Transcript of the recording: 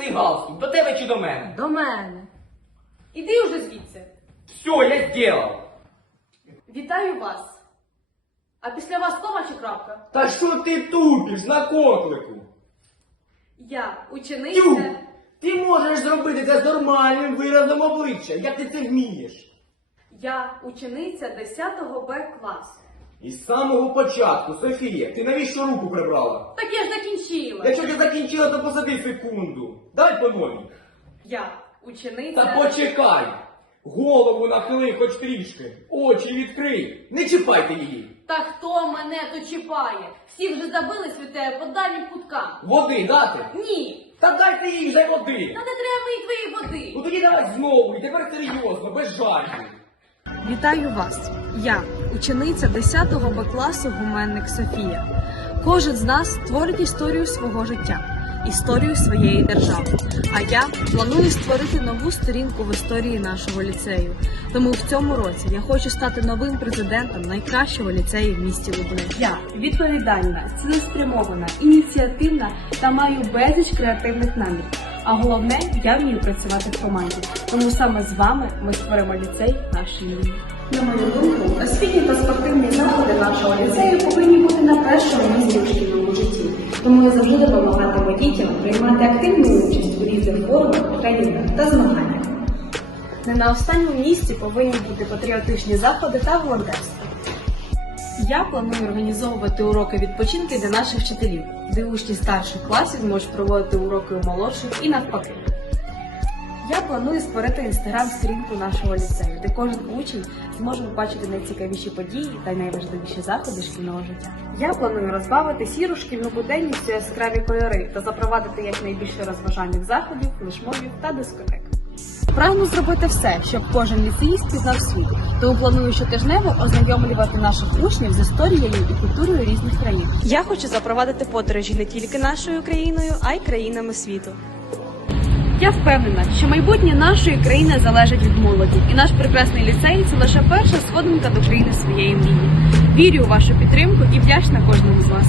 цей галстук? До тебе чи до мене? До мене. Іди уже звідси. Все, я сделал. Вітаю вас. А після вас кома чи крапка? Та що ти тупиш на коклику? Я, Тю! учениця. Ти можеш зробити це з нормальним виразом обличчя. Як ти це вмієш? Я учениця 10 Б класу. І з самого початку, Софія, ти навіщо руку прибрала? Так я ж закінчила. Якщо ти закінчила, то посади секунду. Дай по новій. Я учениця. Та почекай! Голову нахили хоч трішки, очі відкрий, не чіпайте її. Та хто мене тут чіпає? Всі вже забились від тебе по дальнім куткам. Води дати? Ні. Та дайте їй вже води. Та не треба мені твоєї води. Ну тоді давай знову, і тепер серйозно, без жартів. Вітаю вас! Я, учениця 10 Б класу гуменник Софія. Кожен з нас творить історію свого життя, історію своєї держави. А я планую створити нову сторінку в історії нашого ліцею. Тому в цьому році я хочу стати новим президентом найкращого ліцею в місті Лубни. Я відповідальна, цілеспрямована, ініціативна та маю безліч креативних намірів. А головне, я вмію працювати в команді. Тому саме з вами ми створимо ліцей нашої. На мою думку, освітні та спортивні заходи нашого ліцею повинні бути на першому місці у шкільному житті. Тому я завжди допомагатиму дітям приймати активну участь у різних форумах, тренінгах та змаганнях. Не на останньому місці повинні бути патріотичні заходи та волонтерство. Я планую організовувати уроки відпочинки для наших вчителів, де учні старших класів зможуть проводити уроки у молодших і навпаки. Я планую створити інстаграм-сторінку нашого ліцею, де кожен учень зможе побачити найцікавіші події та найважливіші заходи шкільного життя. Я планую розбавити сіру шкільну буденність у яскраві кольори та запровадити якнайбільше розважальних заходів, флешмобів та дискотек. Прагну зробити все, щоб кожен ліцеїст пізнав світ, тому планую щотижнево ознайомлювати наших учнів з історією і культурою різних країн. Я хочу запровадити подорожі не тільки нашою країною, а й країнами світу. Я впевнена, що майбутнє нашої країни залежить від молоді, і наш прекрасний ліцей це лише перша сходинка до країни своєї мрії. Вірю у вашу підтримку і вдячна кожному з вас.